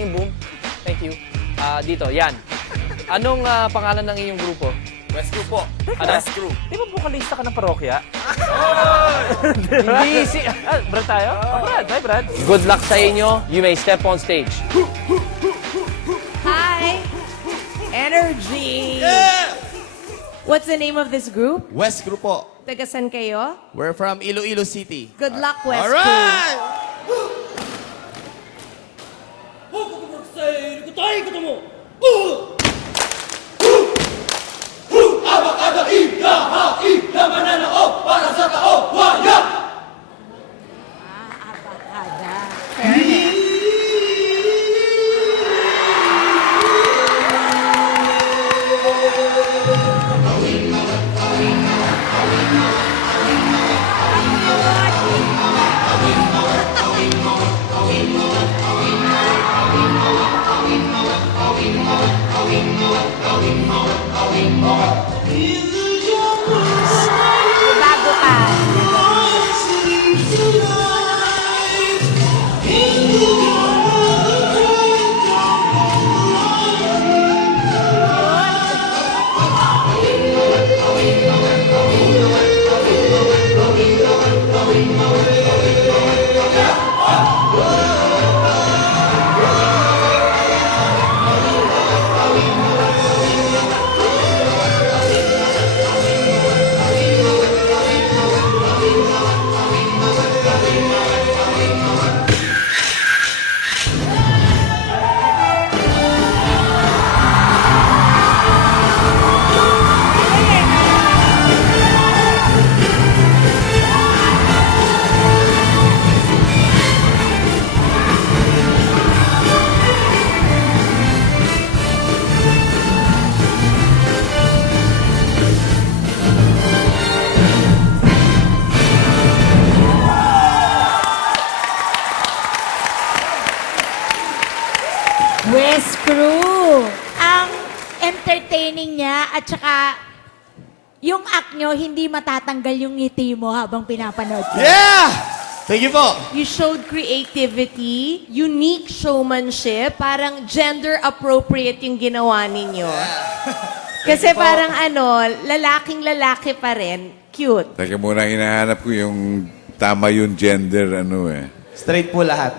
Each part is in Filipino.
yung boom. Thank you. Dito, yan. Anong pangalan ng inyong grupo? West Crew po. Ano? West Crew. Di ba vocalista ka ng parokya? Hindi si... Brad tayo? Brad. Hi, Brad. Good luck sa inyo. You may step on stage. Hi! Energy! Yeah! What's the name of this group? West Crew po. Tagasan kayo? We're from Iloilo City. Good luck, West Alright! Bago ka. West Crew. Ang entertaining niya at saka yung act nyo, hindi matatanggal yung ngiti mo habang pinapanood ko. Yeah! Thank you po. You showed creativity, unique showmanship, parang gender appropriate yung ginawa ninyo. Kasi parang lalaking-lalaki pa rin. Cute. Teka muna, hinahanap ko yung tama yung gender, Straight po lahat.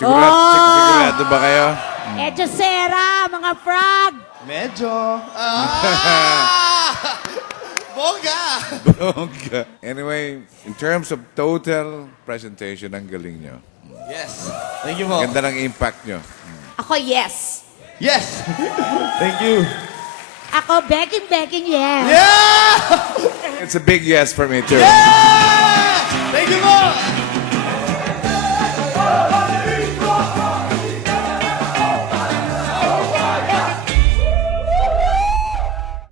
Sigurado ba kayo? Medyo sera, mga frog! Medyo. Bongga! Bongga. Anyway, in terms of total presentation, ang galing nyo. Yes. Thank you po. Ganda ng impact nyo. Ako, yes. Yes! Thank you. Ako, begging, yes. Yeah! It's a big yes for me, too. Yeah! Thank you po!